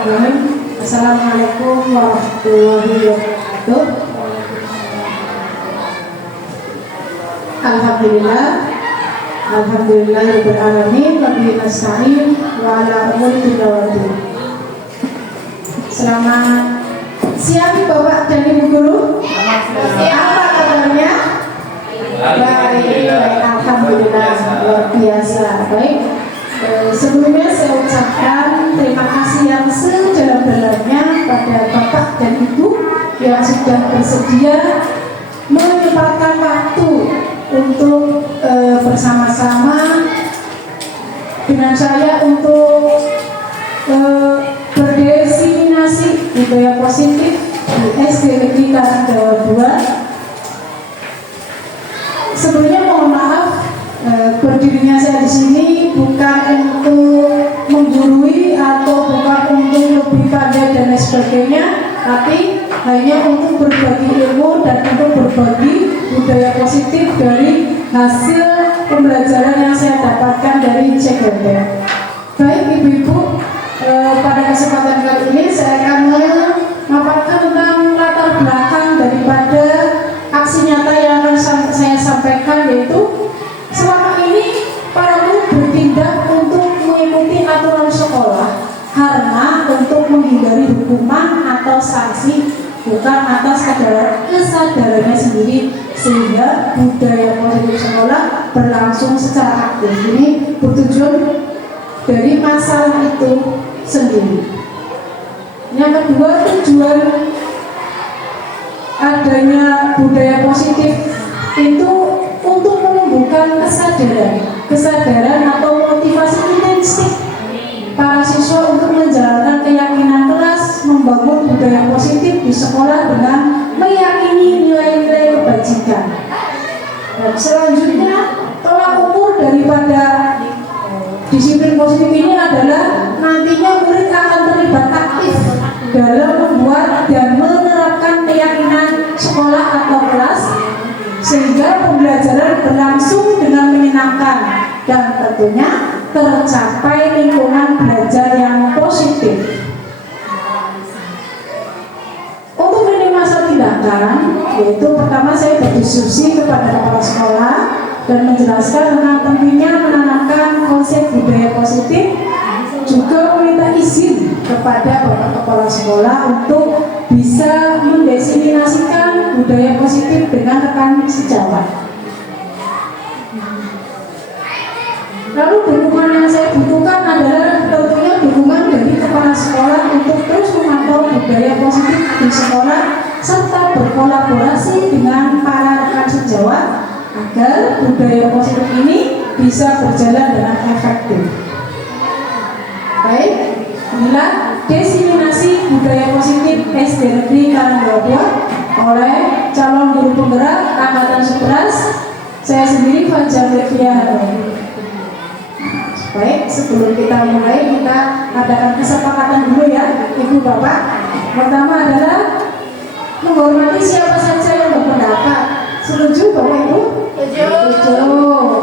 Bismillahirrahmanirrahim. Assalamualaikum warahmatullahi wabarakatuh. Alhamdulillahirabbil alamin wa bihi nasta'in wa ala umuri dunya. Selamat siang Bapak dan Ibu guru. Apa kabarnya? Baik, alhamdulillah, luar biasa. Baik. Sebelumnya saya ucapkan terima kasih yang sedalam-dalamnya pada Bapak dan Ibu yang sudah bersedia menyempatkan waktu untuk bersama-sama dengan saya untuk berdesiminasi budaya positif di SD Negeri Karangdawa 2. Sebelumnya mohon maaf, berdirinya saya di sini bukan untuk menggurui atau bukan untuk lebih pandai dan lain sebagainya, tapi hanya untuk berbagi ilmu dan untuk berbagi budaya positif dari hasil pembelajaran yang saya dapatkan dari CGT. Baik ibu-ibu, pada kesempatan kali ini saya akan memaparkan tentang latar belakang daripada aksi nyata yang akan saya sampaikan, yaitu selama ini para murid bertindak untuk mengikuti aturan sekolah karena untuk menghindari hukuman atau sanksi, bukan atas kesadarannya sendiri, sehingga budaya positif sekolah berlangsung secara aktif. Ini bertujuan dari masalah itu sendiri. Yang kedua, tujuan adanya budaya positif itu untuk menumbuhkan kesadaran atau motivasi intensif para siswa untuk menjalankan keyakinan kelas, membangun budaya positif di sekolah dengan meyakini nilai-nilai kebajikan. Dan selanjutnya, tolak ukur daripada disiplin positif ini adalah nantinya murid akan terlibat aktif dalam membuat dan menerapkan keyakinan sekolah atau kelas, sehingga pembelajaran berlangsung dengan menyenangkan dan tentunya tercapai lingkungan belajar yang positif. Untuk lini masa tindakan, yaitu pertama saya berdiskusi kepada kepala sekolah dan menjelaskan tentang pentingnya menanamkan konsep budaya positif, juga meminta izin kepada bapak kepala sekolah untuk bisa mendesiminasikan budaya positif dengan rekan sejawat. Lalu dukungan yang saya butuhkan adalah tentunya dukungan dari kepala sekolah untuk terus memantau budaya positif di sekolah serta berkolaborasi dengan para rekan sejawat agar budaya positif ini bisa berjalan dengan efektif. Baik, inilah desiminasi budaya positif SD Negeri Karangdawa 2 oleh calon guru penggerak angkatan 11, saya sendiri Fajar Devia. Baik, sebelum kita mulai, kita adakan kesepakatan dulu ya, Ibu Bapak. Pertama adalah menghormati siapa saja yang berpendapat. Setuju Bapak Ibu? Setuju.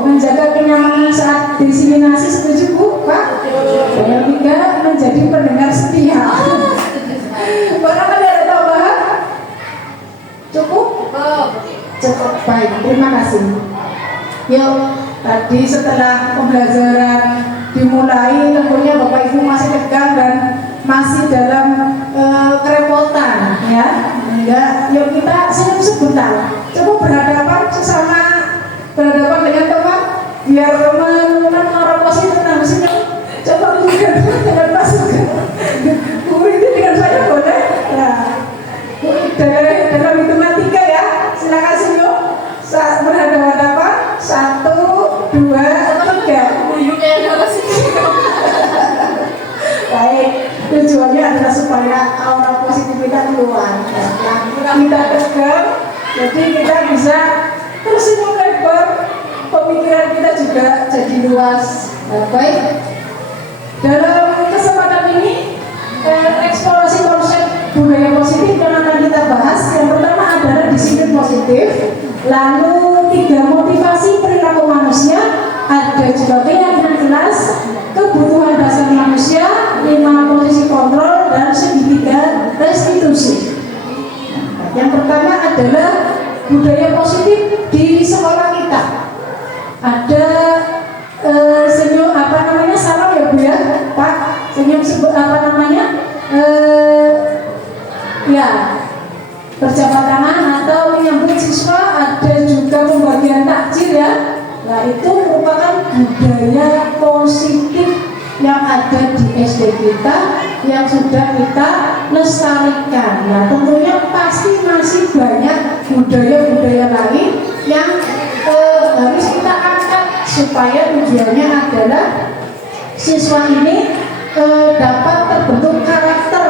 Menjaga kenyamanan saat desiminasi, setuju Bu? Pak? Yang ketiga, menjadi pendengar setia. Barangkali ada tambahan? Cukup? Cukup, baik, terima kasih. Yuk, tadi setelah pembelajaran dimulai, tentunya Bapak Ibu masih tegang dan masih dalam kerepotan ya. Enggak, yuk kita senyum sebentar. Coba berhadapan sesama, berhadapan dengan teman, biar teman-teman orang positif dan senyum. Coba kemudian dengan pasukan. Kemudian dengan saya boleh. Nah, dalam hitungan 3 ya. Silakan senyum. Saat berhadapan-hadapan, 1, 2, 3. Baik, tujuannya adalah supaya aura positif kita keluar. Kita tegang, jadi kita bisa tersenyum lebar, pemikiran kita juga jadi luas. Baik, dalam kesempatan ini eksplorasi konsep budaya positif yang akan kita bahas. Yang pertama adalah disiplin positif, lalu 3 motivasi perilaku manusia, ada juga keyakinan kelas, kebutuhan dasar manusia, 5 posisi kontrol, budaya positif di sekolah kita. Ada senyum apa namanya, salam ya Bu ya Pak, senyum apa namanya, ya berjabat tangan atau menyambut siswa, ada juga pembagian takjil ya. Nah itu merupakan budaya positif yang ada di SD kita yang sudah kita lestarikan. Nah tentunya pasti masih banyak budaya-budaya lain yang harus kita angkat supaya tujuannya adalah siswa ini dapat terbentuk karakter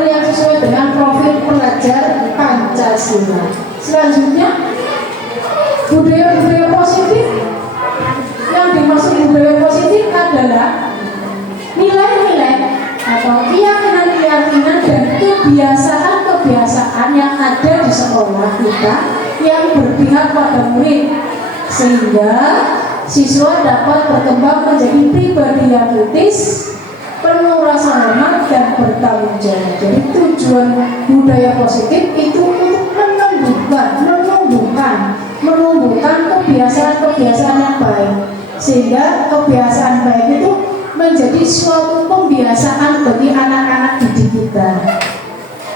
yang sesuai dengan profil pelajar Pancasila. Selanjutnya budaya-budaya positif, yang dimaksud budaya positif adalah nilai-nilai atau keyakinan-keyakinan dan kebiasaan-kebiasaan yang ada di sekolah kita yang berpihak pada murid, sehingga siswa dapat berkembang menjadi pribadi yang kritis, penuh rasa hormat dan bertanggung jawab. Jadi tujuan budaya positif itu untuk menumbuhkan kebiasaan-kebiasaan yang baik, sehingga kebiasaan baik itu menjadi suatu pembiasaan bagi anak-anak didik kita.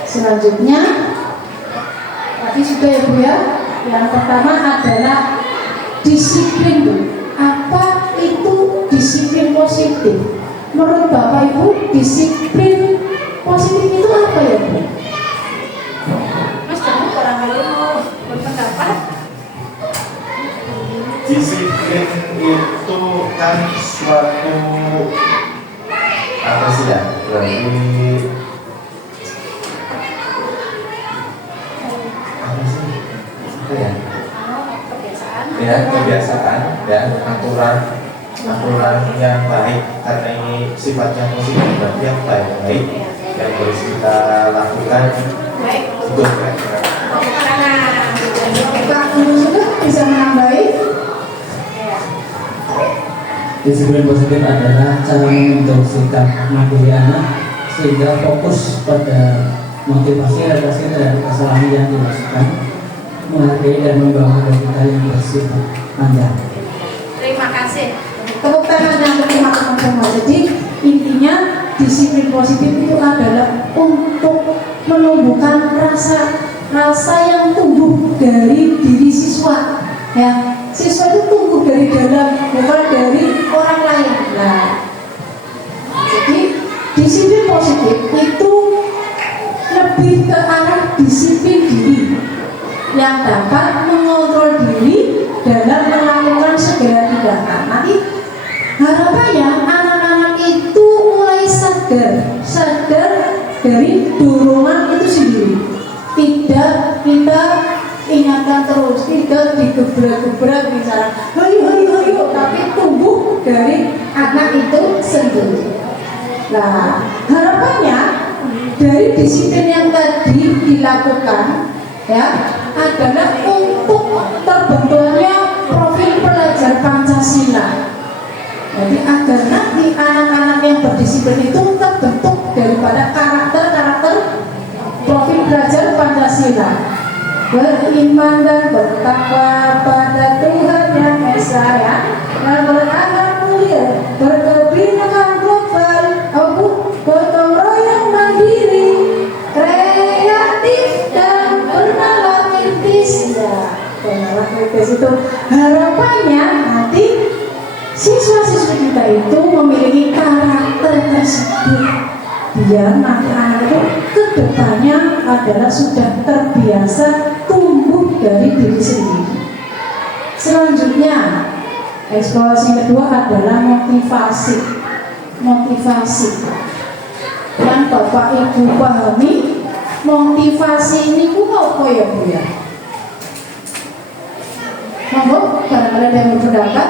Selanjutnya tadi sudah ya Bu ya, yang pertama adalah disiplin. Apa itu disiplin positif? Menurut Bapak Ibu, disiplin positif itu apa ya Bu? Mas kamu barangkali mau berpendapat? Disiplin itu kan suatu apa sih ya? Berarti apa sih? Apa ya? Ya kebiasaan dan aturan yang baik, karena ini sifatnya positif, berarti yang baik yang harus kita lakukan. Betul kan? Pak sudah bisa menambahi. Disiplin positif adalah cara membentuk sikap mandiri anak sehingga fokus pada motivasi realisasi dari kesalahan yang dilakukan, menghargai dan membangun kita yang bersifat panjang. Terima kasih. Tepuk tangan yang terima teman-teman. Jadi intinya disiplin positif itu adalah untuk menumbuhkan rasa yang tumbuh dari diri siswa. Ya, siswa itu tumbuh dari dalam, bukan dari orang lain. Nah, jadi disiplin positif itu lebih ke arah disiplin diri yang dapat mengontrol diri dalam melakukan segala tindakan. Nanti harapannya anak-anak itu mulai sadar dari dorongan itu sendiri. Tidak kita ingatkan terus, tidak digebrak-gebrak misalnya, hayu, tapi tumbuh dari anak itu sendiri. Nah, harapannya dari disiplin yang tadi dilakukan ya adalah untuk terbentuknya profil pelajar Pancasila. Jadi agar nanti anak-anak yang berdisiplin itu terbentuk daripada karakter profil pelajar Pancasila, beriman dan bertakwa pada Tuhan Yang Esa ya, dan berakhlak mulia, berkebinekaan global, gotong royong mandiri, kreatif dan bernalar kritis. Ya, bernalar kritis itu harapannya nanti siswa-siswi kita itu memiliki karakter tersebut, biar nanti anak itu kedepannya adalah sudah terbiasa tumbuh dari diri sendiri. Selanjutnya eksplorasi kedua adalah motivasi. Yang Bapak Ibu pahami, motivasi ini apa ya Bu ya? Monggo, kalau ada yang berpendapat.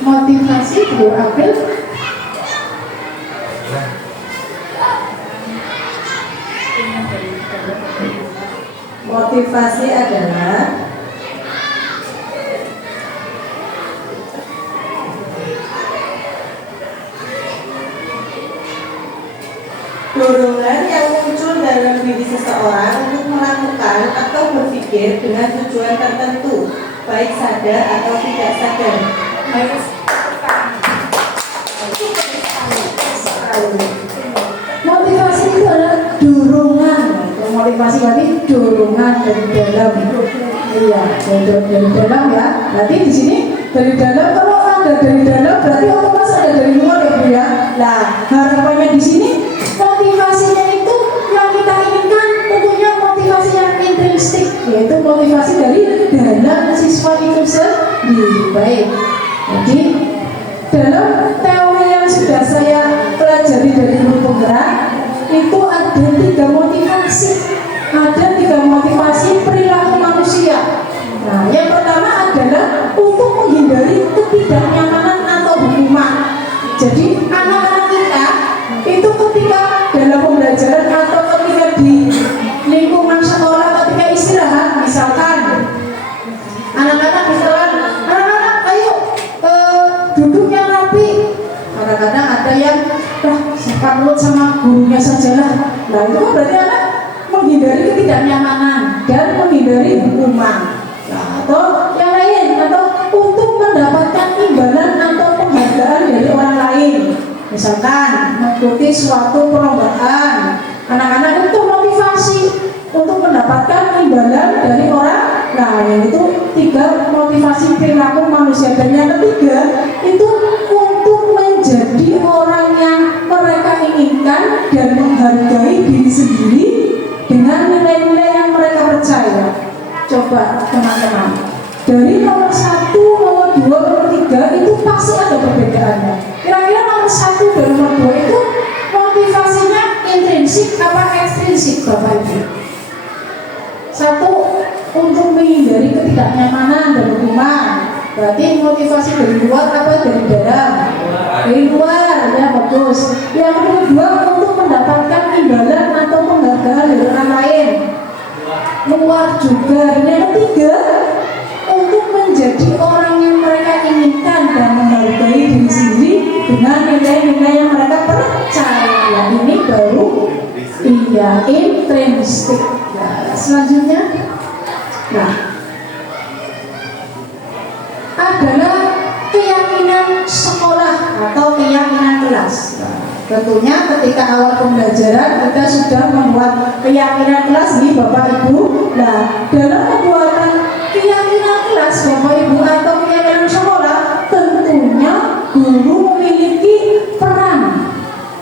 Motivasi Bu April. Motivasi adalah Dorongan yang muncul dalam diri seseorang untuk melakukan atau berpikir dengan tujuan tertentu, baik sadar atau tidak sadar. Motivasi itu adalah dorongan. Motivasi berarti dorongan dari dalam. Iya, dari dalam ya. Berarti di sini dari dalam, kalau ada dari dalam berarti otomatis ada dari luar ya Bu ya. Nah, harapannya di sini motivasinya itu yang kita inginkan tentunya motivasi yang intrinsik, yaitu motivasi dari dalam siswa itu sendiri. Baik. Jadi dalam teori yang sudah saya pelajari dari guru penggerak itu ada 3 motivasi. Ada 3 motivasi perilaku manusia. Nah, yang pertama adalah untuk menghindari ketidaknyamanan atau hukuman. Jadi anak-anak kita itu ketika dalam pembelajaran atau ketika di lingkungan sekolah, ketika istirahat, misalkan anak-anak ayo duduk yang rapi. Kadang-kadang ada yang sangka mulut sama gurunya sajalah. Nah, itu kan berarti anak menghindari ketidaknyamanan dan menghindari hukuman. Nah, atau yang lain, atau untuk mendapatkan imbalan atau penghargaan dari orang lain. Misalkan mengikuti suatu perlombaan, anak-anak itu motivasi untuk mendapatkan imbalan dari orang lain. Itu 3 motivasi perilaku manusia. Dan yang ketiga itu untuk menjadi orang yang mereka inginkan dan menghargai diri sendiri dengan nilai-nilai yang mereka percaya. Coba teman-teman, dari nomor 1, nomor 2, nomor 3 itu pasti ada perbedaannya. Kira-kira nomor 1 dan nomor 2 itu motivasinya intrinsik apa ekstrinsik Bapak Ibu? 1 untuk menghindari ketidaknyamanan dan hukuman. Berarti motivasi dari luar apa dari dalam? Dari luar, ya bagus. Yang kedua untuk mendapatkan imbalan atau penghargaan dari orang lain. Luar juga. Yang ketiga untuk menjadi orang yang mereka inginkan dan menghargai diri sendiri dengan nilai-nilai yang mereka percaya. Ya, ini baru intrinsik. Nah, selanjutnya, adalah keyakinan sekolah atau keyakinan kelas. Tentunya ketika awal pembelajaran kita sudah membuat keyakinan kelas nih Bapak Ibu. Nah, dalam pembuatan keyakinan kelas Bapak Ibu atau keyakinan sekolah, tentunya guru memiliki peran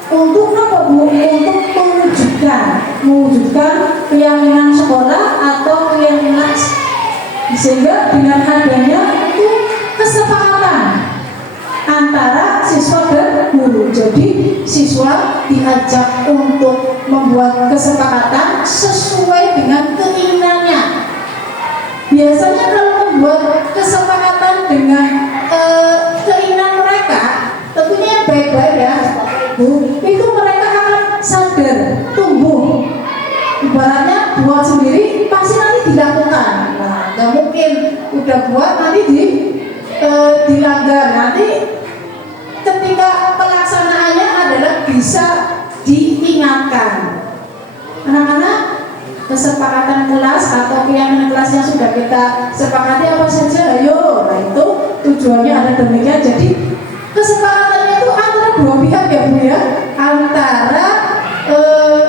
untuk apa Bu? Untuk mewujudkan keyakinan sekolah atau keyakinan, sehingga dengan adanya itu kesepakatan antara siswa dan guru. Jadi siswa diajak untuk membuat kesepakatan sesuai dengan keinginannya. Biasanya kalau membuat kesepakatan dengan keinginan mereka, tentunya yang baik-baik ya Bu, itu mereka akan sadar, tumbuh. Ibaratnya buat sendiri pasti nanti dilakukan. Nah, nggak mungkin udah buat nanti dilanggar. Nanti ketika pelaksanaannya adalah bisa diingatkan. Anak-anak, kesepakatan kelas atau keyakinan kelas yang sudah kita sepakati apa saja, ayo. Nah, itu tujuannya ada demikian. Jadi kesepakatannya itu antara dua pihak ya Bu ya, antara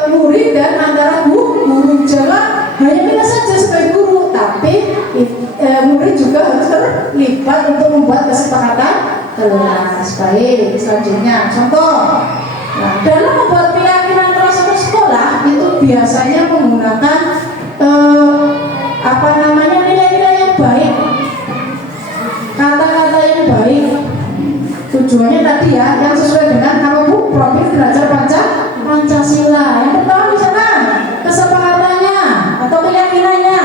murid dan antara guru. Jangan hanya kita saja sebagai guru, tapi murid juga harus terlibat untuk membuat kesepakatan kelas. Baik, selanjutnya contoh. Nah, dalam membuat keyakinan kelas atau sekolah itu biasanya menggunakan nilai-nilai yang baik, kata-kata yang baik. Tujuannya tadi ya, yang sesuai dengan apa Bu? Profil belajar Pancasila. Yang pertama misalkan kesepakatannya atau keyakinannya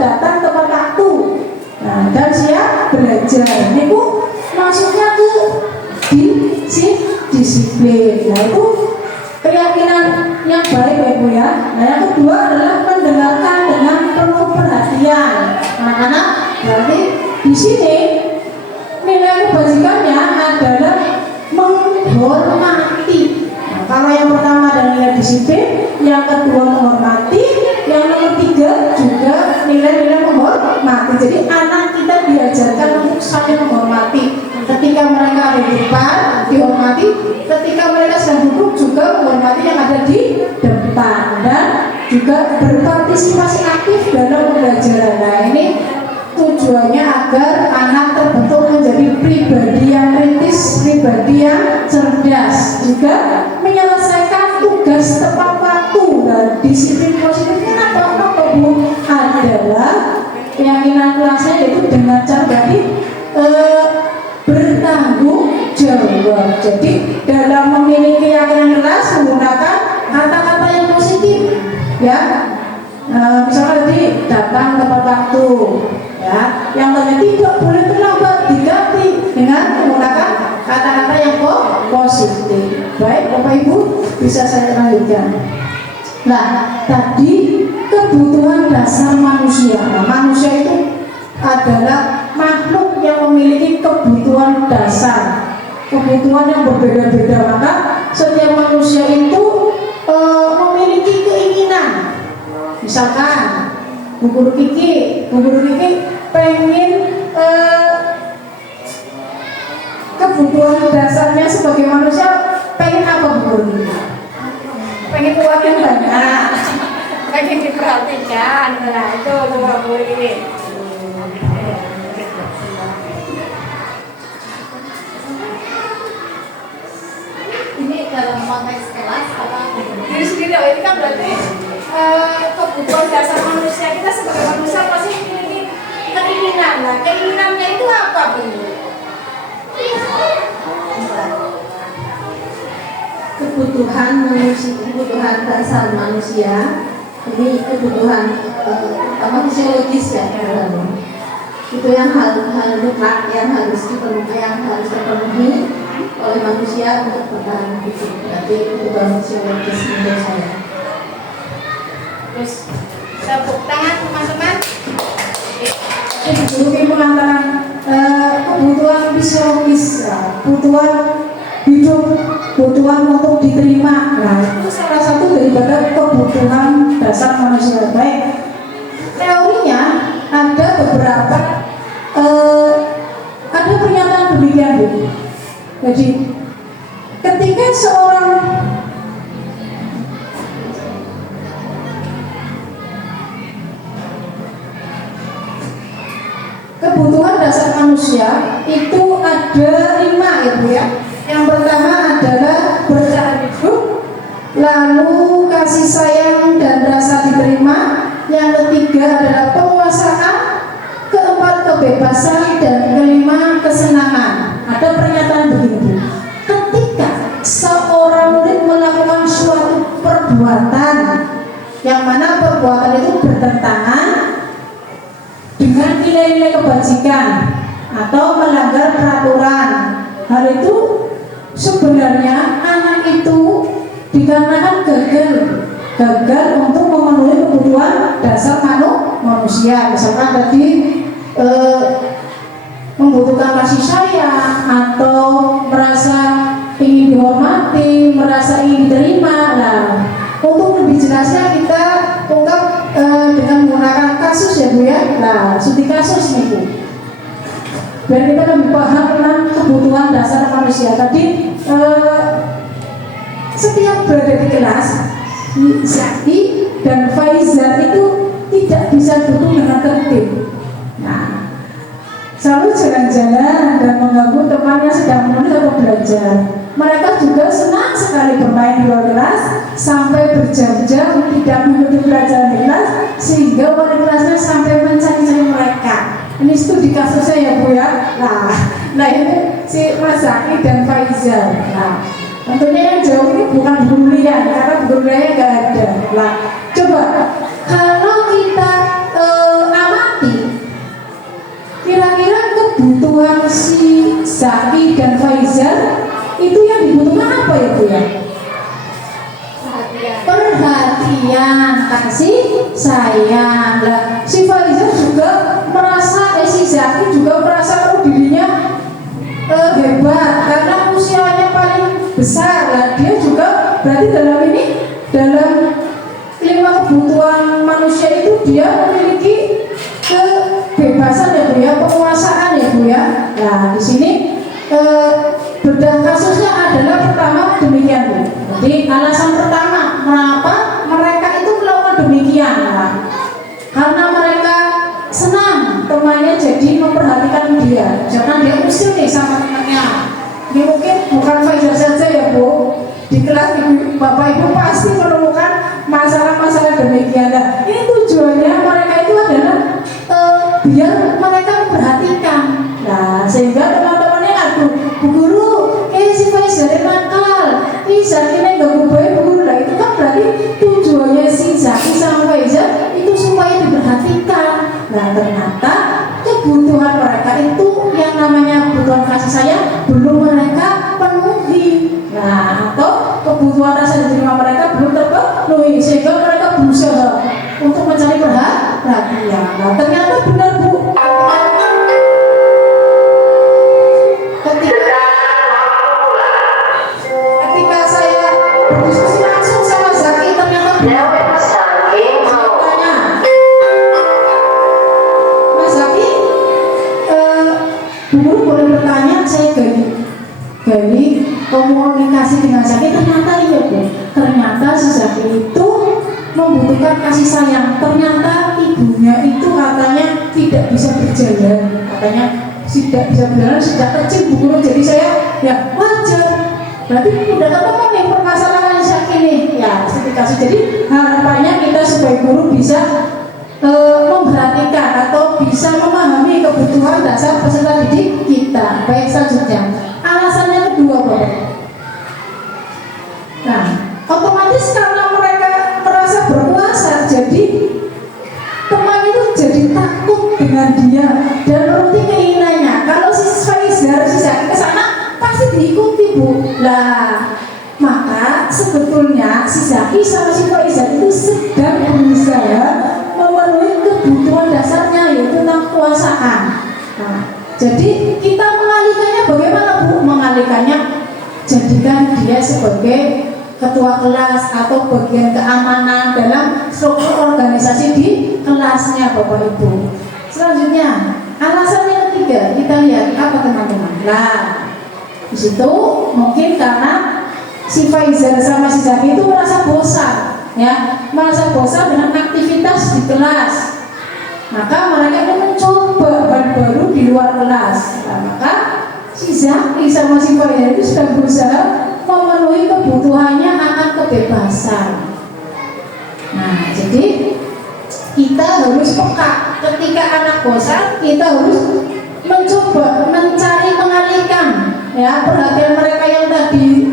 datang tepat waktu, dan siap belajar. Ini Bu, maksudnya ke disiplin. Nah, itu keyakinan yang baik ya Bu ya. Nah, yang kedua adalah mendengarkan dengan penuh perhatian. Anak-anak, berarti di sini nilai kebajikannya adalah menghormati. Nah, kalau yang pertama adalah nilai disiplin, yang kedua menghormati, yang nomor 3 juga nilai-nilai menghormati. Jadi anak kita diajarkan untuk saling menghormati. Ketika mereka ada di depan, dihormati. Ketika mereka sedang duduk juga menghormati yang ada di depan, dan juga berpartisipasi aktif dalam pembelajaran. Nah, ini tujuannya agar anak terbentuk menjadi pribadi yang kritis, pribadi yang cerdas, juga menyelesaikan tugas tepat waktu. Dan disiplin positifnya apa Bu? Adalah keyakinan kelasnya, yaitu dengan cara tadi bertanggung jawab. Jadi dalam memiliki keyakinan kelas menggunakan kata-kata yang positif, ya. Misalnya tadi datang tepat waktu, ya. Yang tadi tidak boleh terlambat, diganti dengan menggunakan kata-kata yang positif. Baik, Bapak Ibu, bisa saya lanjutkan. Nah, tadi kebutuhan dasar manusia. Nah, manusia itu adalah makhluk yang memiliki kebutuhan dasar, kebutuhan yang berbeda-beda. Maka setiap manusia itu memiliki keinginan. Misalkan Bu Guru Kiki pengen kebutuhan dasarnya sebagai manusia, pengen apa Bu Guru Kiki? Pengen uang yang banyak, pengen diperhatikan. Nah, itu Bu Guru Kiki. Ini dalam konteks kelas apa? Diri sendiri, ini kan berarti kebutuhan dasar manusia. Kita sebagai manusia pasti memiliki keinginan. Nah, keinginannya itu apa Bu? Kebutuhan manusia, kebutuhan dasar manusia, ini kebutuhan fisiologis ya, itu yang hal mutlak yang harus terpenuhi oleh manusia untuk bertahan hidup. Berarti kebutuhan fisiologis menurut saya. Terus tepuk tangan teman-teman. Jadi dulu mengatakan kebutuhan fisiologis, kebutuhan hidup, kebutuhan untuk diterima. Nah, itu salah satu daripada kebutuhan dasar manusia. Baik, teorinya ada beberapa, ada pernyataan demikian Bu. Jadi ketika seorang kebutuhan dasar manusia itu ada 5 ya Bu ya. Yang pertama adalah bertahan hidup, lalu kasih sayang dan rasa diterima. Yang ketiga adalah penguasaan, keempat kebebasan, dan kelima kesenangan. Ada pernyataan begini, ketika seorang murid melakukan suatu perbuatan yang mana perbuatan itu bertentangan dengan nilai-nilai kebajikan atau melanggar peraturan, hal itu sebenarnya anak itu dikarenakan gagal untuk memenuhi kebutuhan dasar manusia. Misalkan tadi membutuhkan kasih sayang atau merasa ingin dihormati, merasa ingin diterima. Nah, untuk lebih jelasnya kita ungkap dengan menggunakan kasus ya Bu ya. Nah, studi kasus nih Bu, biar kita lebih paham tentang kebutuhan dasar manusia. Tadi setiap berada di kelas, Zaki dan Faizal itu tidak bisa duduk dengan tertib. Nah, selalu jalan-jalan dan mengganggu teman yang sedang menulis atau belajar. Mereka juga senang sekali bermain di luar kelas sampai berjam-jam tidak mengikuti pelajaran di kelas, sehingga wali kelasnya sampai mencari-cari mereka. Ini studi kasusnya ya Bu ya. Nah ini si Mas Zaki dan Faizal. Nah, tentunya yang jauh ini bukan guru Lian, karena guru Lian nggak ada. Nah, coba kalau kita amati, kira-kira kebutuhan si Zaki dan Faizal itu yang dibutuhkan apa ya Bu ya? Perhatian, kasih sayang. Nah, si Faizal juga merasa, si Zaki juga merasa kalau dirinya hebat karena usianya paling dia memiliki kebebasan ya Bu ya, penguasaan ya Bu ya. Nah di sini bedah kasusnya adalah pertama demikian Bu. Jadi alasan pertama mengapa mereka itu melakukan demikian, nah, karena mereka senang temannya jadi memperhatikan dia. Jangan dia usil nih sama temannya. Ini mungkin bukan Faizal saja ya Bu. Di kelas Bapak Ibu pasti menemukan masalah-masalah demikian. Nah, ini tujuannya mereka itu adalah biar mereka memperhatikan. Nah, sehingga teman-temannya ngaku, Bu Guru, si Faizal nakal, Zaki gak baik Bu Guru. Nah, itu kan berarti tujuannya si Zaki sama Faizal itu supaya diperhatikan. Nah, ternyata kebutuhan mereka itu yang namanya kebutuhan kasih sayang belum mereka penuhi. Nah, atau kebutuhan rasa diterima mereka belum terpenuhi, sehingga mereka berusaha untuk mencari perhatian. Nah, ternyata benar Bu. Ketika saya berdiskusi langsung sama Zaki, ternyata benar. Mas Zaki, Bu Guru boleh bertanya, saya gali komunikasi dengan Zaki, ternyata iya Bu. Ternyata si Zaki itu membutuhkan kasih sayang. Ternyata ibunya itu katanya tidak bisa berjalan, katanya tidak bisa berjalan sejak kecil Bu Guru. Jadi saya ya wajar. Berarti udah ketemu nih permasalahan Zaki nih. Ya, dikasih. Jadi harapannya kita sebagai guru bisa memperhatikan atau bisa memahami kebutuhan dasar peserta didik kita. Baik, selanjutnya alasannya kedua Bapak. Nah, otomatis karena mereka merasa berkuasa, jadi teman itu jadi takut dengan dia dan menuruti keinginannya. Kalau si Faizal si Zaki ke sana pasti diikuti Bu. Lah, maka sebetulnya si Zaki sama si Faizal itu sedang berusaha memenuhi kebutuhan dasarnya, yaitu tentang kekuasaan. Nah, jadi kita mengalihkannya bagaimana Bu? Mengalihkannya jadikan dia sebagai ketua kelas atau bagian keamanan dalam struktur organisasi di kelasnya Bapak Ibu. Selanjutnya, alasan yang ketiga, kita lihat apa teman-teman. Nah, di situ mungkin karena si Faizal sama si Zaki itu merasa bosan, ya, merasa bosan dengan aktivitas di kelas. Maka mereka itu mencoba hal baru di luar kelas. Nah, maka si Zaki sama si Faizal itu sudah berusaha memenuhi kebutuhannya akan kebebasan. Nah, jadi kita harus peka ketika anak bosan, kita harus mencoba mencari mengalihkan ya perhatian mereka yang tadi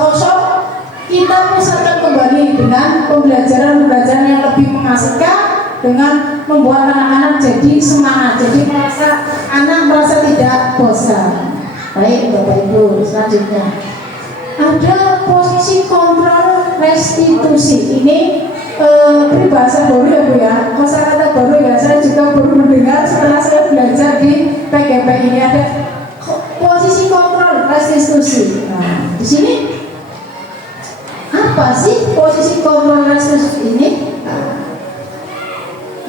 kosong, kita pusatkan kembali dengan pembelajaran yang lebih mengasihkan, dengan membuat anak-anak jadi semangat, jadi anak merasa tidak bosan. Baik Bapak Ibu, selanjutnya ada posisi kontrol restitusi. Ini peribahasa baru ya Bu ya, kosakata baru ya, saya juga baru mendengar setelah saya belajar di PGP ini. Ada posisi kontrol restitusi. Nah, di sini apa sih posisi kontrol restitusi ini?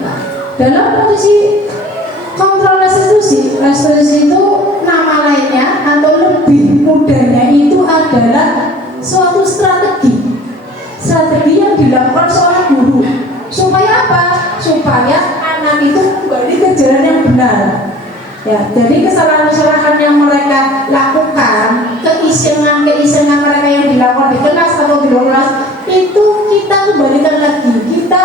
Nah, dalam posisi kontrol restitusi itu nama lainnya atau lebih mudahnya itu adalah suatu strategi yang dilakukan seorang guru supaya apa? Supaya anak itu kembali ke jalan yang benar. Ya, jadi kesalahan-kesalahan yang mereka lakukan, keisengan mereka yang dilakukan di kelas atau di luar kelas itu kita kembalikan lagi, kita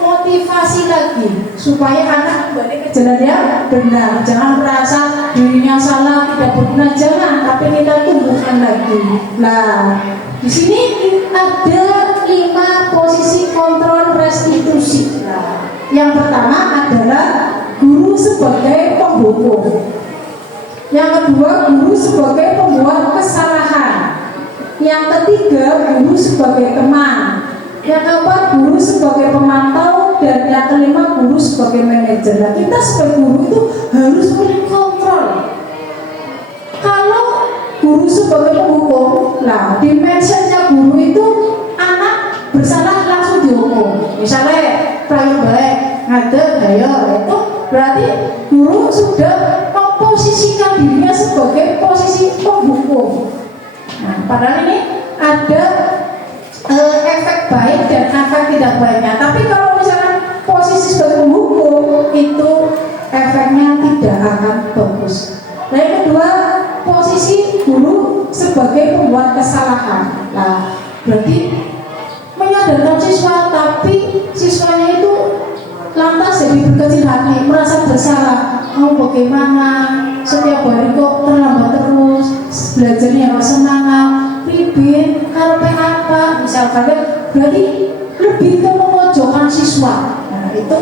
motivasi lagi supaya anak kembali ke jalan yang benar. Jangan merasa dirinya salah, tidak berguna, jangan, tapi kita tumbuhkan lagi. Nah, di sini ada 5 posisi kontrol restitusi. Nah, yang pertama adalah guru sebagai penghukum. Yang kedua, guru sebagai pembuat kesalahan. Yang ketiga, guru sebagai teman. Yang keempat, guru sebagai pemantau. Dan yang kelima, guru sebagai manajer. Nah, kita sebagai guru itu harus kontrol. Kalau guru sebagai penghukum, nah dimensinya guru itu anak bersalah langsung dihukum. Misalnya pelayan baik, ngadeg ayo itu berarti guru sudah memposisikan dirinya sebagai posisi penghukum. Nah, padahal ini ada efek baik dan efek tidak baiknya. Tapi kalau misalkan posisi sebagai penghukum itu efeknya tidak akan bagus. Nah, yang kedua, posisi guru sebagai pembuat kesalahan. Nah, berarti menyadarkan siswa, tapi siswanya itu lantas jadi berkecil hati, merasa bersalah. Mau bagaimana? Setiap hari kok terlambat terus, belajarnya nggak semangat, ribet, karena apa? Misalkan, berarti lebih ke memojokkan siswa. Nah, itu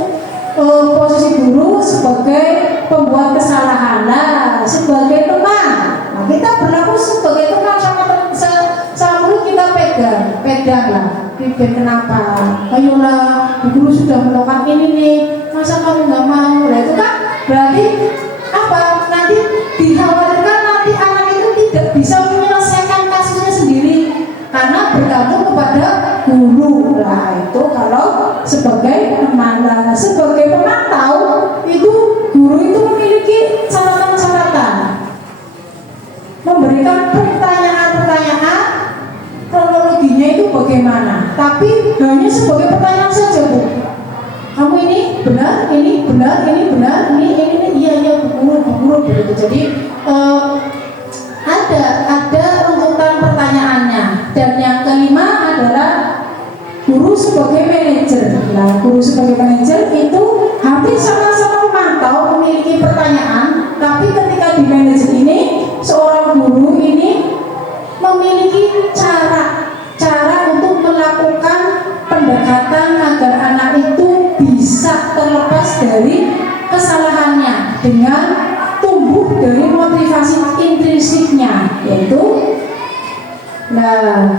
posisi guru sebagai pembuat kesalahan. Nah, sebagai teman, nah, kita berlaku sebagai teman sama murid kita pegang lah. Ribet kenapa? Ayolah, guru sudah melakukan ini nih, masa kamu nggak mau? Nah, itu kan berarti apa? Nanti dikhawatirkan nanti anak itu tidak bisa menyelesaikan kasusnya sendiri karena bergantung kepada guru. Nah, itu kalau sebagai teman. Nah, sebagai pemantau itu guru itu memiliki catatan-catatan, memberikan pertanyaan-pertanyaan, kronologinya itu bagaimana, tapi hanya sebagai pertanyaan saja, Bu. Kamu ini benar, ini benar, ini benar, ini iya guru begitu. Jadi ada runtutan pertanyaannya. Dan yang kelima adalah guru sebagai manajer. Nah, guru sebagai manajer itu hampir sama-sama memantau, memiliki pertanyaan, tapi ketika di manajer ini seorang guru ini memiliki cara untuk melakukan pendekatan agar anak itu bisa terlepas dari kesalahannya dengan tumbuh dari motivasi intrinsiknya, yaitu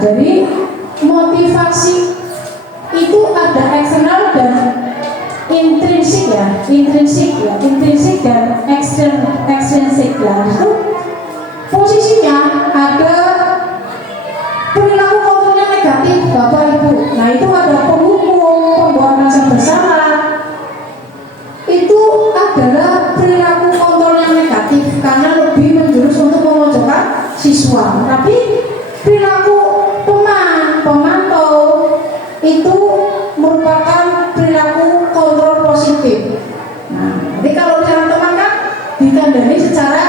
dari motivasi itu ada eksternal dan intrinsik dan ekstrinsik lah. Itu posisinya ada perilaku kontrolnya negatif, Bapak Ibu. Nah, itu ada penghukum, pembuat rasa bersalah. Itu adalah perilaku kontrol yang negatif karena lebih menjurus untuk memojokkan siswa. Tapi perilaku pemantau itu merupakan perilaku kontrol positif. Nah, jadi kalau misalnya teman kan ditandai secara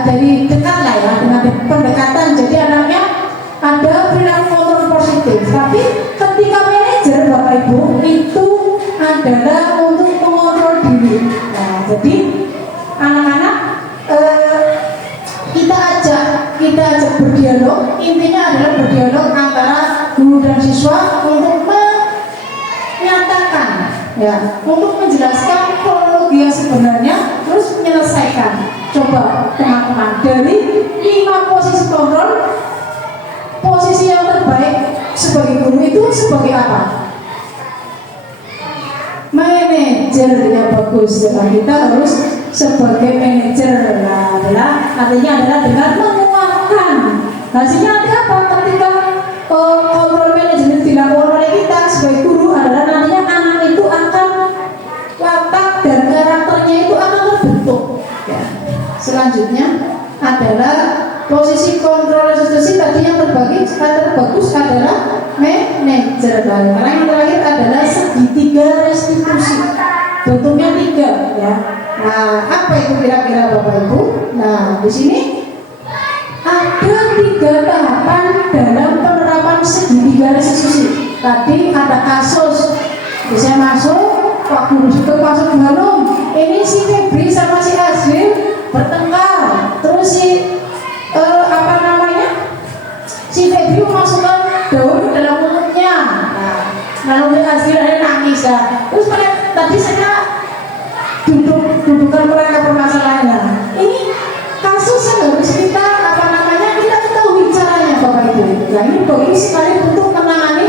dari dekat lah ya, dengan pendekatan. Jadi anaknya ada perilaku kontrol positif. Tapi ketika manajer Bapak Ibu itu adalah untuk mengontrol diri. Nah, jadi anak-anak kita ajak berdialog. Intinya adalah berdialog antara guru dan siswa untuk menyatakan, ya, untuk menjelaskan kronologi yang sebenarnya, terus menyelesaikan. Coba teman-teman, dari 5 posisi kontrol, posisi yang terbaik sebagai guru itu sebagai apa? Manajer, ya bagus. Kita harus sebagai manajer artinya adalah dengan menguatkan. Hasilnya nanti apa? Ketika kontrol manajemen dilakukan oleh kita sebagai guru adalah nantinya anak itu akan watak dan karakternya itu akan terbentuk. Ya. Selanjutnya adalah posisi kontrol restitusi. Tadi yang terbagus adalah manajer. Karena yang terakhir adalah segitiga restitusi. Bentuknya 3 ya. Nah, apa itu kira-kira Bapak Ibu? Nah, di sini ada 3 tahapan dalam penerapan segitiga restitusi. Tadi ada kasus, bisa masuk, Pak Guru itu masuk belum? Ini si Febri sama si Azril bertengkar, terus si si Febri memasukkan daun dalam mulutnya. Nah, lalu Azril ada nangis ya. Terus tadi saya dudukan mereka permasalahannya. Ini kasus yang harus kita kita ketahui caranya Bapak Ibu. Nah, ini bagus sekali untuk menangani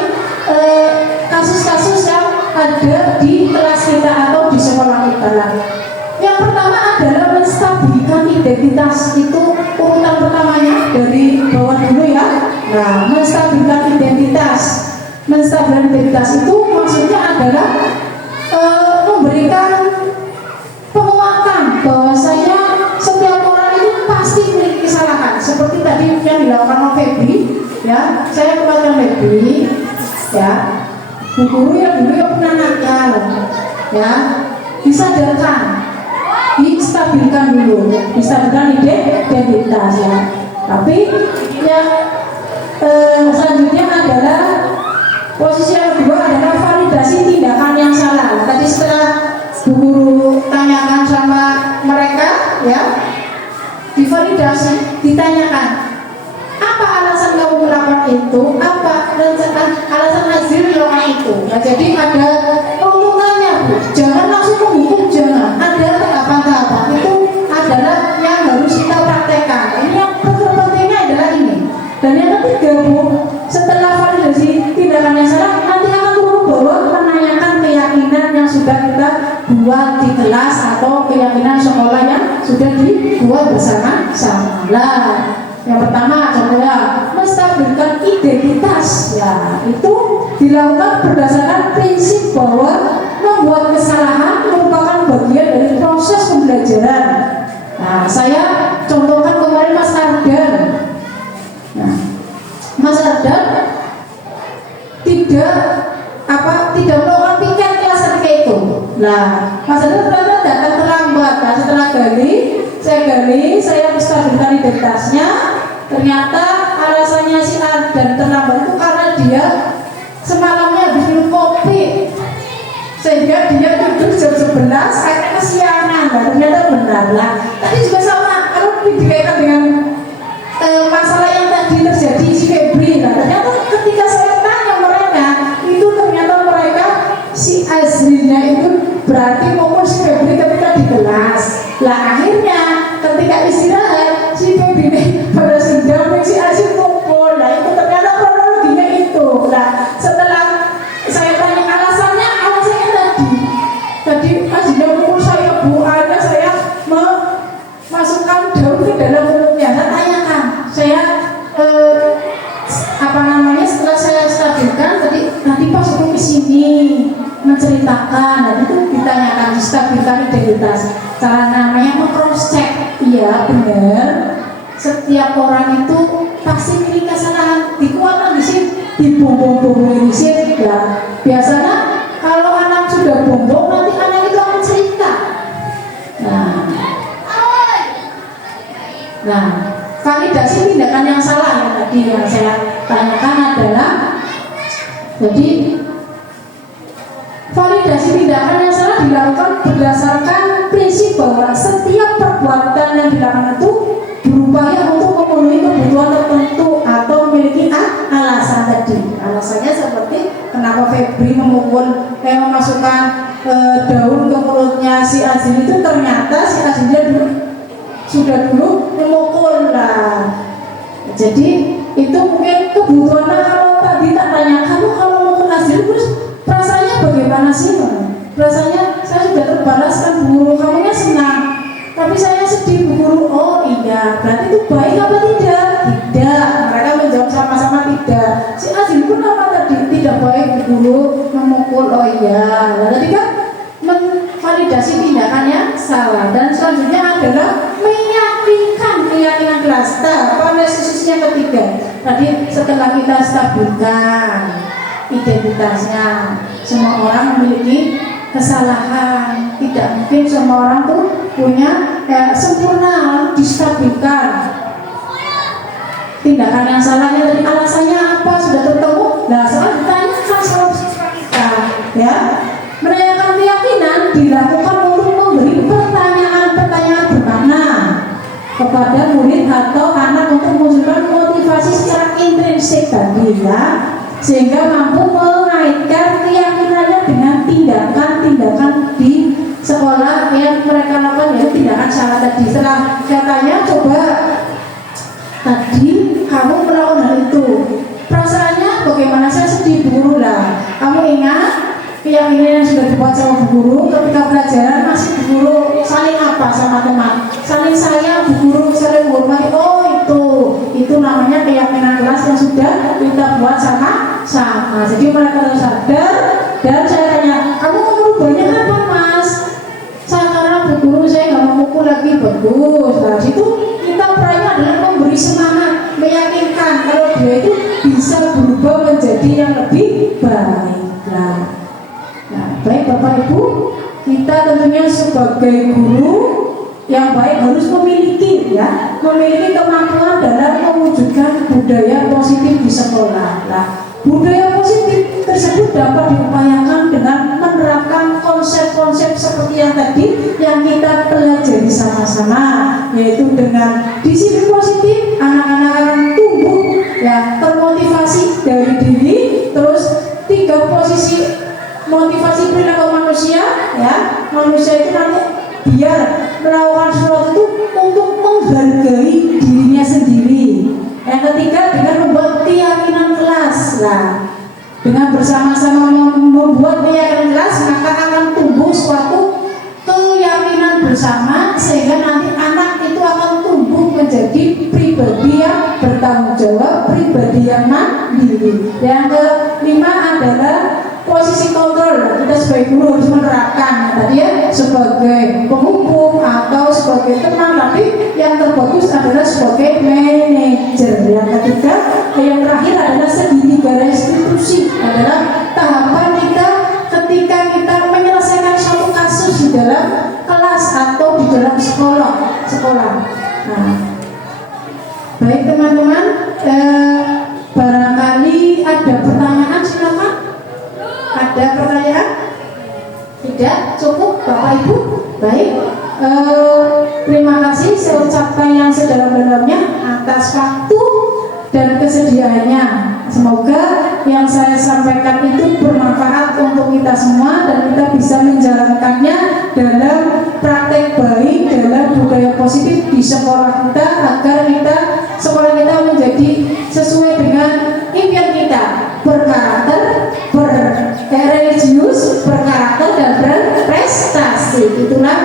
kasus-kasus yang ada di kelas kita atau di sekolah kita. Yang pertama adalah menstabilkan identitas. Itu urutan pertamanya dari bawah dulu ya. Nah, menstabilkan identitas. menstabilkan integritas itu maksudnya adalah memberikan penguatan bahwasanya setiap orang itu pasti memiliki kesalahan seperti tadi yang dilakukan oleh Febri, ya. Saya kuatkan Febri, ya. Bu guru yang dulu yang pernah nakal, ya, disadarkan, distabilkan dulu, distabilkan identitas, ya. Tapi yang selanjutnya adalah posisi yang kedua adalah validasi tindakan yang salah. Tadi setelah Bu guru tanyakan sama mereka, ya, divalidasi, ditanyakan apa alasan kamu melakukan itu, apa alasan hasil melakukan itu. Nah, jadi ada runtutannya, Bu. Jangan langsung menghukum, jangan. Ada tahapan-tahapan itu adalah yang harus kita praktekkan. Ini yang pentingnya adalah ini. Dan yang ketiga, Bu, setelah validasi tindakan yang salah, nanti akan turun bawah menanyakan keyakinan yang sudah kita buat di kelas atau keyakinan sekolah yang sudah dibuat bersama-sama. Yang pertama contohnya menstabilkan identitas, ya, itu dilakukan berdasarkan prinsip bahwa membuat kesalahan merupakan bagian dari proses pembelajaran. Nah, saya contohkan kemarin Mas Ardan. Nah, Mas Ardan tidak melakukan piket kelas ketika itu. Nah, Mas Ardan ternyata datang terlambat. Nah, setelah saya menstabilkan identitasnya. Ternyata alasannya si Ardan terlambat itu karena dia semalamnya habis minum kopi, sehingga dia tidur jam 11, akhirnya kesiangan. Nah, ternyata benar lah. Tadi juga sama, kalau dikaitkan dengan masalah yang tadi terjadi si Febri. Nah, ternyata ketika saya tanya mereka, itu ternyata mereka si aslinya itu berarti ngomong si Febri ketika di kelas. Lah akhirnya ketika istirahat si Febri pada sidang si Asyik kumpul. Nah, itu ternyata kronologinya itu. Nah, setelah saya tanya alasannya tadi Asyik kumpul saya, Bu, akhirnya saya memasukkan daun ke dalam mulutnya. Saya tanyakan, setelah saya stabilkan tadi pas aku kesini menceritakan, dan itu ditanyakan, distabilkan identitas. Cara namanya cross check, iya benar. Setiap orang itu pasti memiliki kesalahan. Dikuatkan di sini, dibombong-bombongin di sini, ya. Biasanya kalau anak sudah bombong, nanti anak itu akan cerita. Nah, validasi tindakan yang salah yang tadi yang saya tanyakan adalah, jadi validasi tindakan yang salah dilakukan berdasarkan prinsip bahwa setiap perbuatan yang dilakukan itu berupaya untuk memenuhi kebutuhan tertentu atau memiliki alasan tadi. Alasannya seperti kenapa Febri memasukkan daun ke mulutnya si Azil itu, ternyata si Azilnya sudah dulu memukul lah. Jadi itu mungkin kebutuhan. Kalau tadi tak tanya kamu kalau memukul Azil terus perasaannya bagaimana sih? Rasanya saya sudah terbalaskan, Bu guru, kamunya senang, tapi saya sedih, Bu guru. Oh iya, berarti itu baik apa tidak? Tidak. Mereka menjawab sama-sama tidak. Si Azil pun apa tadi? Tidak baik, Bu guru, memukul. Oh iya. Nah, tadi kan validasi tindakannya salah. Dan selanjutnya adalah meyakinkan keyakinan kelas. Pada sisi yang ketiga tadi, setelah kita stabilkan identitasnya, semua orang memiliki kesalahan, tidak mungkin semua orang tuh punya sempurna, distabilkan tindakan yang salahnya tadi alasannya apa sudah tertemu. Nah, soal ditanyakan sama siswa kita, ya, menanyakan keyakinan dilakukan untuk memberi pertanyaan-pertanyaan bermakna kepada murid atau anak untuk memunculkan motivasi secara intrinsik tadi, ya, sehingga mampu mengaitkan keyakinannya dengan tindakan-tindakan di sekolah yang mereka lakukan, yaitu tindakan salah tadi. Setelah katanya coba tadi kamu melakukan hal itu, perasaannya bagaimana? Saya sedih, Bu guru. Lah, kamu ingat keyakinan yang sudah dibuat sama Bu guru ketika pelajaran masih Bu guru saling apa sama teman, saling sayang, Bu guru saling menghormati. Oh itu namanya keyakinan kelas yang sudah kita buat sama sama. Jadi mereka harus sadar. Dan saya tanya, kamu mau merubahnya apa mas? Saya karena Bu Guru saya nggak mau mukul lagi, bagus. Nah situ kita perannya adalah memberi semangat, meyakinkan kalau dia itu bisa berubah menjadi yang lebih baik. Nah, baik Bapak Ibu, kita tentunya sebagai guru yang baik harus memiliki kemampuan dalam mewujudkan budaya positif di sekolah. Nah, budaya positif tersebut dapat diupayakan dengan menerapkan konsep-konsep seperti yang tadi yang kita pelajari sama-sama, yaitu dengan disiplin positif, anak-anak akan tumbuh ya termotivasi dari diri, terus 3 posisi motivasi perilaku manusia ya, manusia itu nanti biar melakukan sesuatu itu untuk menghargai dirinya sendiri. Yang ketiga dengan membuat keyakinan kelas. Nah, dengan bersama-sama membuat keyakinan kelas maka akan tumbuh suatu keyakinan bersama sehingga nanti anak itu akan tumbuh menjadi pribadi yang bertanggung jawab, pribadi yang mandiri. Yang kelima adalah posisi kontrol. Kita sebagai guru harus menerapkan tadi ya, sebagai penghukum atau sebagai teman, tapi yang terbagus adalah sebagai manajer. Yang ketiga, yang terakhir adalah segitiga restitusi, adalah tahapan kita ketika kita menyelesaikan suatu kasus di dalam kelas atau di dalam sekolah. Nah, baik teman-teman, barangkali ada pertanyaan, silakan. Ada pertanyaan? Tidak? Cukup Bapak Ibu? Baik, terima kasih saya ucapkan yang sedalam-dalamnya atas waktu dan kesediaannya. Semoga yang saya sampaikan itu bermanfaat untuk kita semua dan kita bisa menjalankannya dalam praktek baik, dalam budaya positif di sekolah kita, agar sekolah kita menjadi sesuai dengan impian kita, berkarakter, religius, berkarakter dan berprestasi. Itulah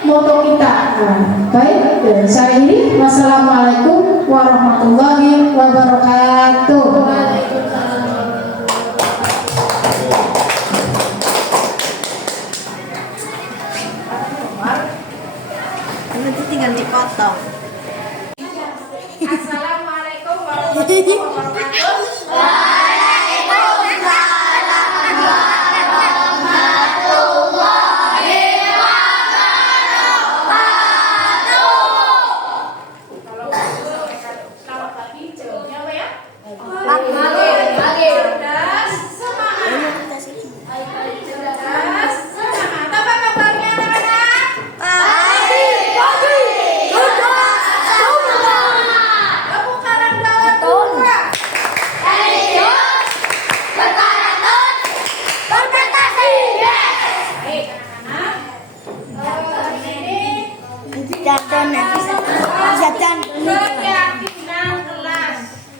moto kita. Baik, saya ini wassalamualaikum warahmatullahi wabarakatuh. Nanti tinggal dipotong. Assalamualaikum warahmatullahi wabarakatuh.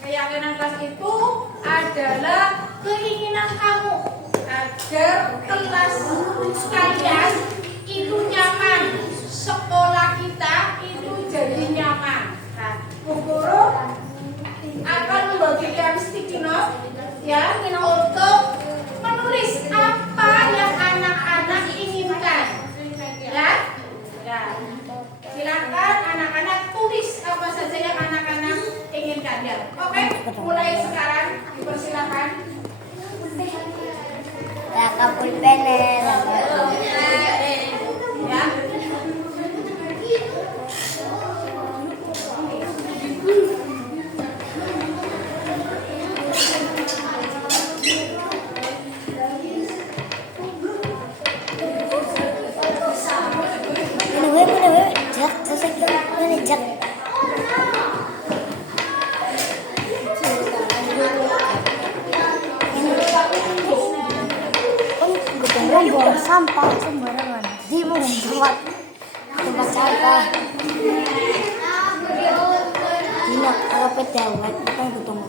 Keyakinan kelas itu adalah keinginan kamu agar kelas kalian itu nyaman, sekolah kita itu jadi nyaman. Nah, Bu Guru akan membagikan sticky note ya untuk menulis apa yang anak-anak inginkan. Ya, silakan anak-anak tulis apa saja yang anak-anak inginkan ya. Oke, mulai sekarang dipersilakan. Kapul penel. Ya. Buang sampah sembarangan di tempat sampah. Ini kalau pedawat kita ketemu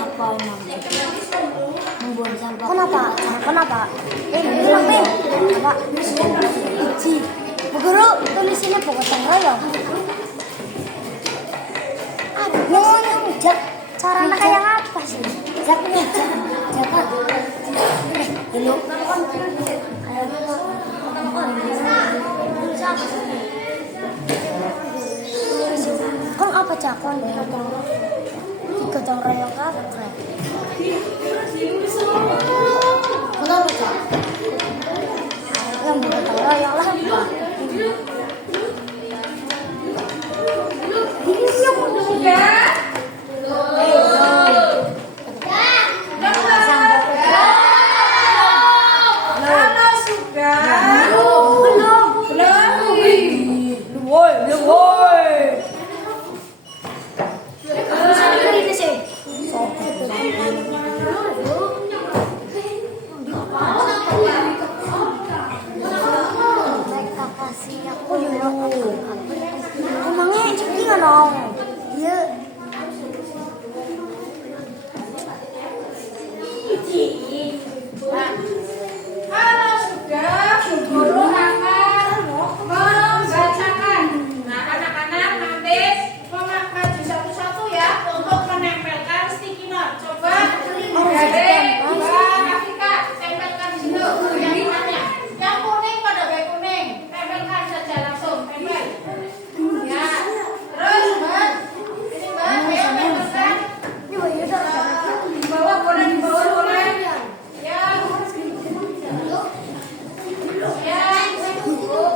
apa namanya membuang sampah. Kenapa? Apa? Uji. Bu Guru tulisinnya pokok tengah ya. Jak, caranya kayak apa sih? Jak nih, jak apa? Dulu. Kong apa cakon? Gotong royong kampret. Kenapa cak? Yang gotong royong lah apa? Emangnya jadi nggak dong? Iya. Kalau sudah guru akan membacakan. Nah, anak-anak nanti memakai satu-satu ya untuk menempelkan sticky note. Coba dari Mbak Afika tempelkan di situ yang limatnya. Yang kuning pada baik kuning, tempelkan saja langsung tempel. Ya, terus Mbak, ini Mbak, tempelkan. Di bawah boleh, di bawah boleh. Ya.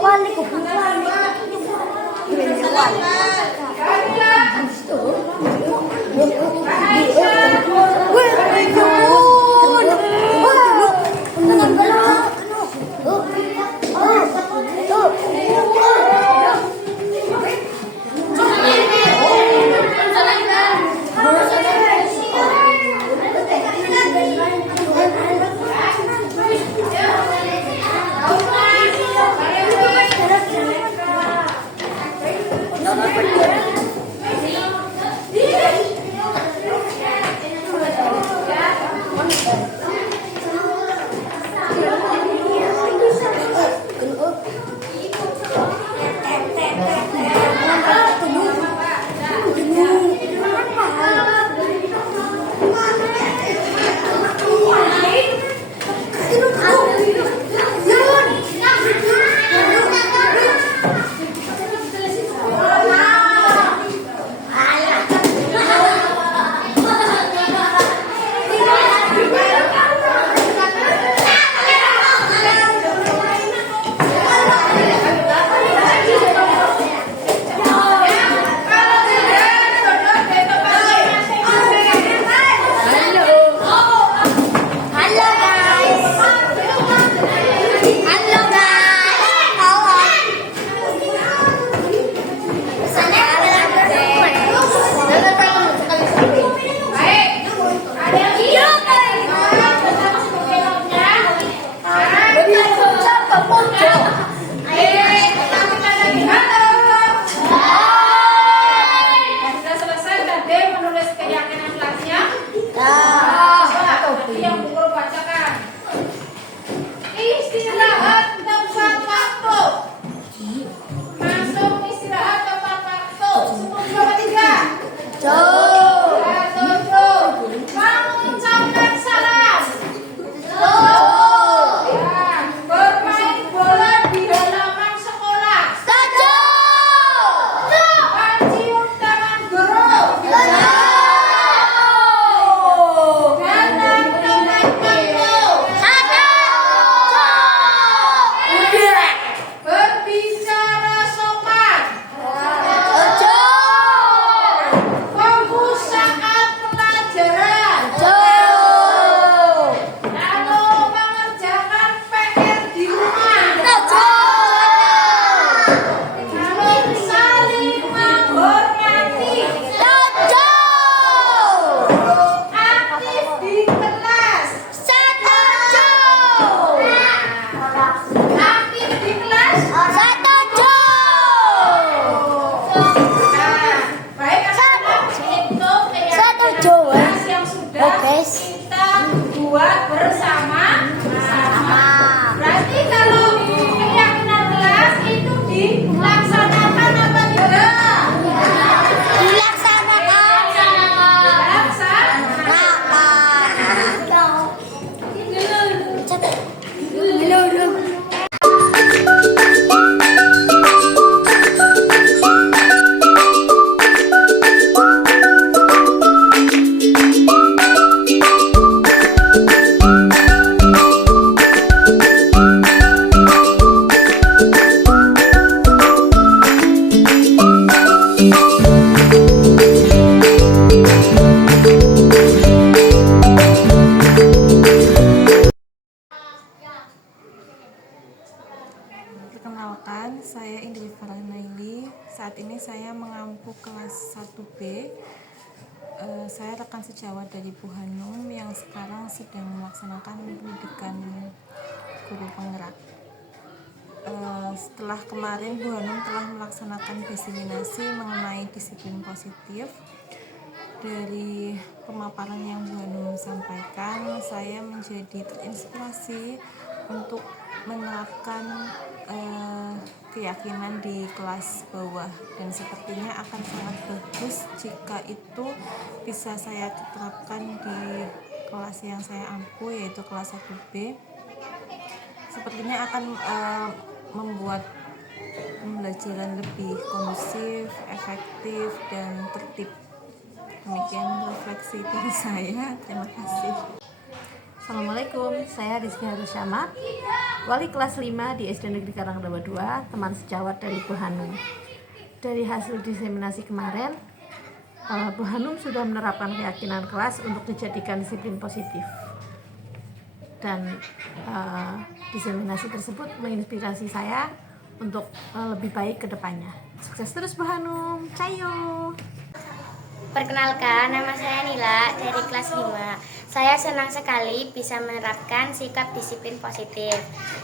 Balik ke balik. Bermain bola saya Indri Farhanaili. Saat ini saya mengampu kelas 1B. Saya rekan sejawat dari Bu Hanum yang sekarang sedang melaksanakan pendidikan guru penggerak. Setelah kemarin Bu Hanum telah melaksanakan diseminasi mengenai disiplin positif. Dari pemaparan yang Bu Hanum sampaikan, saya menjadi terinspirasi untuk menerapkan keyakinan di kelas bawah, dan sepertinya akan sangat bagus jika itu bisa saya terapkan di kelas yang saya ampu, yaitu kelas 1B. Sepertinya akan membuat pembelajaran lebih kondusif, efektif, dan tertib. Demikian refleksi dari saya. Terima kasih. Assalamualaikum, saya Rizky Harusyama, wali kelas 5 di SD Negeri Karangrawa 2, teman sejawat dari Bu Hanum. Dari hasil diseminasi kemarin, Bu Hanum sudah menerapkan keyakinan kelas untuk dijadikan disiplin positif. Dan diseminasi tersebut menginspirasi saya untuk lebih baik ke depannya. Sukses terus Bu Hanum, cayo! Perkenalkan, nama saya Nila dari kelas 5. Saya senang sekali bisa menerapkan sikap disiplin positif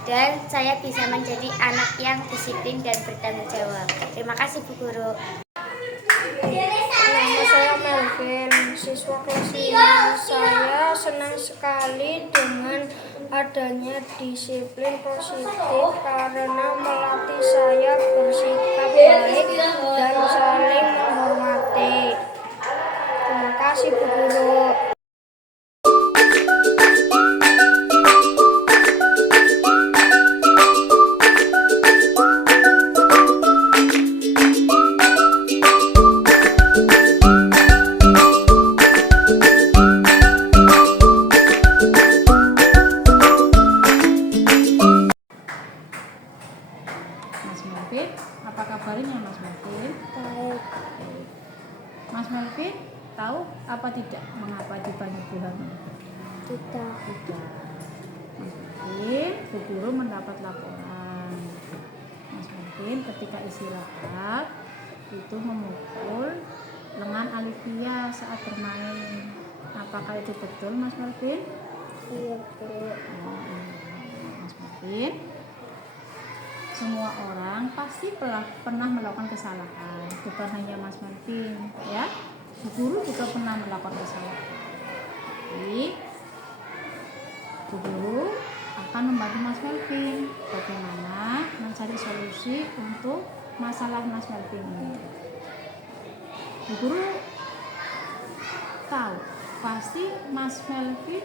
dan saya bisa menjadi anak yang disiplin dan bertanggung jawab. Terima kasih Bu Guru. Nama saya Melvin, siswa kelas 5. Saya senang sekali dengan adanya disiplin positif karena melatih saya bersikap baik dan saling menghormati. Terima kasih Bu Guru. Mas Melvin, apa kabarnya Mas Melvin? Baik. Mas Melvin, tahu apa tidak mengapa dipanggil Bu Hanum? Tidak. Tidak. Mas Melvin, Bu Guru mendapat laporan. Mas Melvin ketika istirahat itu memukul lengan Alivia saat bermain. Apakah itu betul, Mas Melvin? Iya Bu. Mas Melvin, semua orang pasti pernah melakukan kesalahan, bukan hanya Mas Melvin, ya. Bu Guru juga pernah melakukan kesalahan. Jadi, Bu Guru akan membantu Mas Melvin bagaimana mencari solusi untuk masalah Mas Melvin ini. Bu Guru tahu pasti Mas Melvin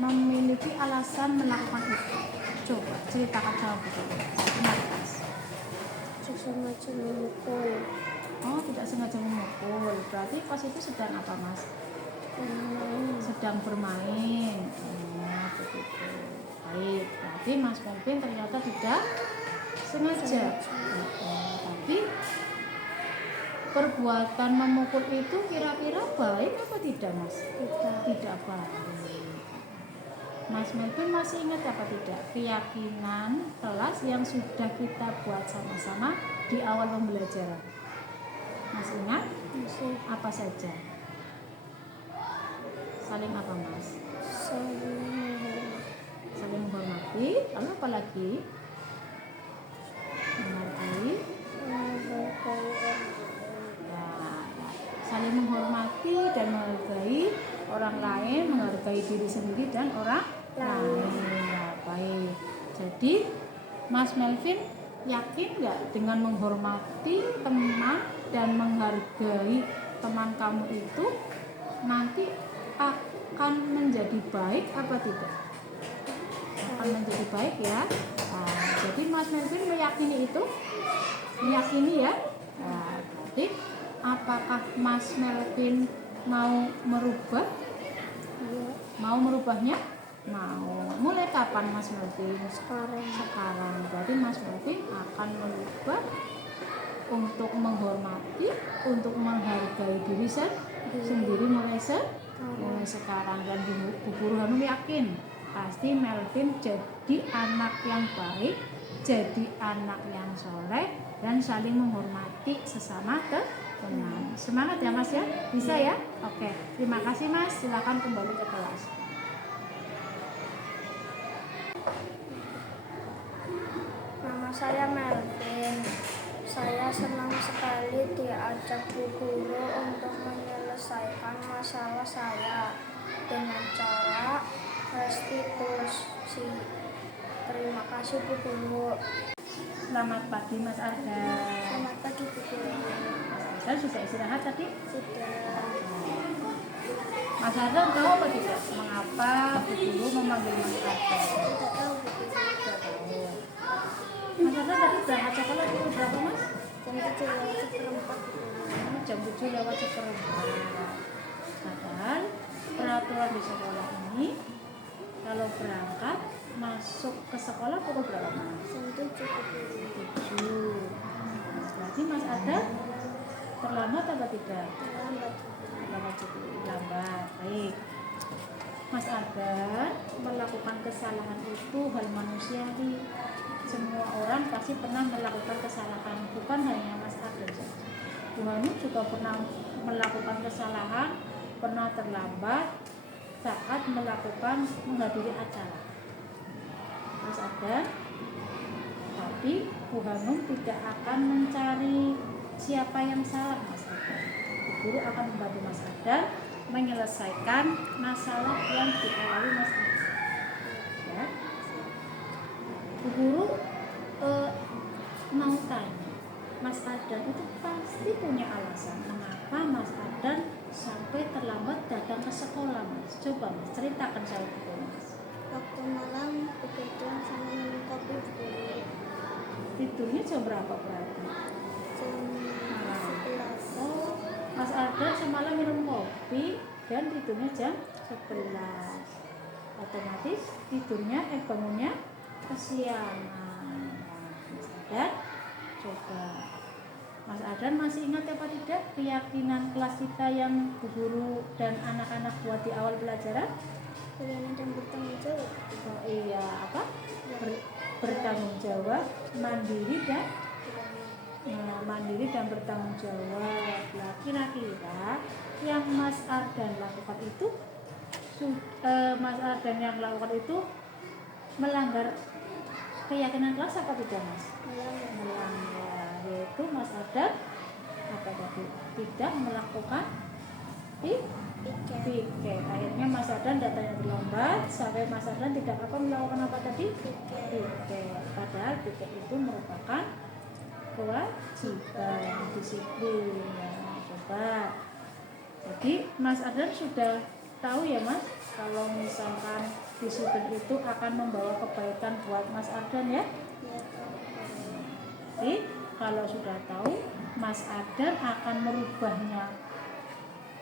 memiliki alasan melakukan itu. Coba ceritakan sama Bu Guru. Sengaja memukul. Oh, tidak sengaja memukul. Berarti pas itu sedang apa, Mas? Sedang bermain. Oh, begitu. Baik, berarti Mas Melvin ternyata tidak sengaja. Tapi perbuatan memukul itu kira-kira baik apa tidak, Mas? Tidak baik. Mas Melvin masih ingat apa tidak keyakinan kelas yang sudah kita buat sama-sama di awal pembelajaran? Masih ingat? Masih. Apa saja? Saling apa, Mas? Saling menghormati. Lalu apa lagi? Menghargai. Saling menghormati dan menghargai orang lain, menghargai diri sendiri dan orang lain. Ya, baik. Jadi Mas Melvin yakin nggak dengan menghormati teman dan menghargai teman kamu itu nanti akan menjadi baik apa tidak? Akan menjadi baik ya. Nah, jadi Mas Melvin meyakini itu, meyakini ya. Nah, berarti apakah Mas Melvin mau merubah? Mau merubahnya? Mau. Mulai kapan Mas Melvin? Sekarang. Berarti Mas Melvin akan merubah untuk menghormati, untuk menghargai diri sendiri mulai sekarang. Dan Bu Guru Hanum yakin pasti Melvin jadi anak yang baik, jadi anak yang soleh, dan saling menghormati sesama teman. Semangat ya Mas ya, bisa ya? Oke, terima kasih Mas, silakan kembali ke kelas. Nama saya Melvin. Saya senang sekali diajak Bu Guru untuk menyelesaikan masalah saya dengan cara restitusi. Terima kasih Bu Guru. Selamat pagi Mas Arda. Selamat pagi Bu Guru. Saya sudah istirahat tadi? Sudah. Mas Arda tahu apa tidak? Mengapa Bu Guru memanggil Mas Arda? Tidak tahu Bu Guru. Tidak tahu. Mas Arda tadi berangkat sekolah pukul berapa Mas? Jam 7:04 Bu Guru. Jam 7:04. Padahal peraturan di sekolah ini kalau berangkat masuk ke sekolah pukul berapa Mas? Jam 7 Bu Guru. 7. Berarti Mas Arda terlambat atau tidak? Terlambat. Lambat. Baik. Mas Arda melakukan kesalahan itu hal manusiawi. Semua orang pasti pernah melakukan kesalahan, bukan hanya Mas Arda saja. Tuhan juga pernah melakukan kesalahan, pernah terlambat saat menghadiri acara. Mas Arda, tapi Bu Hanum tidak akan mencari siapa yang salah Mas Arda. Bu Guru akan membantu Mas Arda menyelesaikan masalah yang dialami Mas Arda. Ya. Bu Guru mau tanya, Mas Arda itu pasti punya alasan mengapa Mas Arda sampai terlambat datang ke sekolah Mas. Coba Mas ceritakan saya Bu Guru Mas. Waktu malam begadang sama minum kopi Bu Guru. Tidurnya jam berapa berarti? Jam 11. Oh, Mas Arda semalam minum kopi dan tidurnya jam 11. Otomatis bangunnya kesiangan. Mas Arda, coba Mas Ardan masih ingat apa tidak keyakinan kelas kita yang Bu Guru dan anak-anak buat di awal pelajaran? Berani dan bertanggung jawab. Oh iya, apa? Bertanggung jawab, mandiri dan bertanggung jawab. Nah, kira-kira yang Mas Ardan lakukan itu melanggar keyakinan kelas apa tidak Mas? Melanggar, yaitu Mas Ardan apa tadi? Tidak melakukan piket. Akhirnya Mas Ardan datanya terlambat sampai Mas Ardan tidak melakukan apa tadi? Piket. Padahal piket itu merupakan kewajiban disiplin. Ya, coba. Jadi Mas Ardan sudah tahu ya Mas, kalau misalkan disiplin itu akan membawa kebaikan buat Mas Ardan ya. Jadi kalau sudah tahu, Mas Ardan akan merubahnya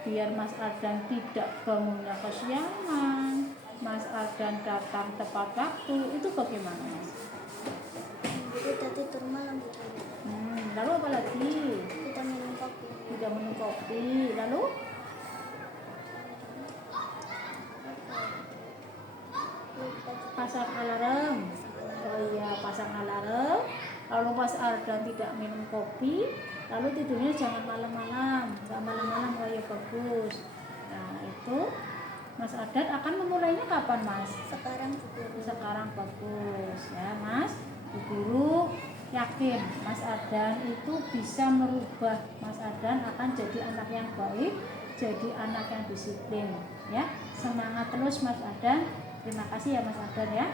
biar Mas Ardan tidak bangunnya kesiangan, Mas Ardan datang tepat waktu. Itu bagaimana Mas? Kita tidur malam Bu Guru. Lalu apa lagi? Kita minum kopi. Tidak minum kopi. Lalu pasang alarm. Oh iya, pasang alarm. Kalau Mas Ardan tidak minum kopi, lalu tidurnya jangan malam-malam. Jangan malam-malam, oh ya bagus. Nah itu Mas Ardan akan memulainya kapan Mas? Sekarang Bu Guru. Sekarang bagus ya Mas. Bu Guru yakin Mas Ardan itu bisa merubah. Mas Ardan akan jadi anak yang baik, jadi anak yang disiplin ya. Semangat terus Mas Ardan. Terima kasih ya Mas Ardan ya.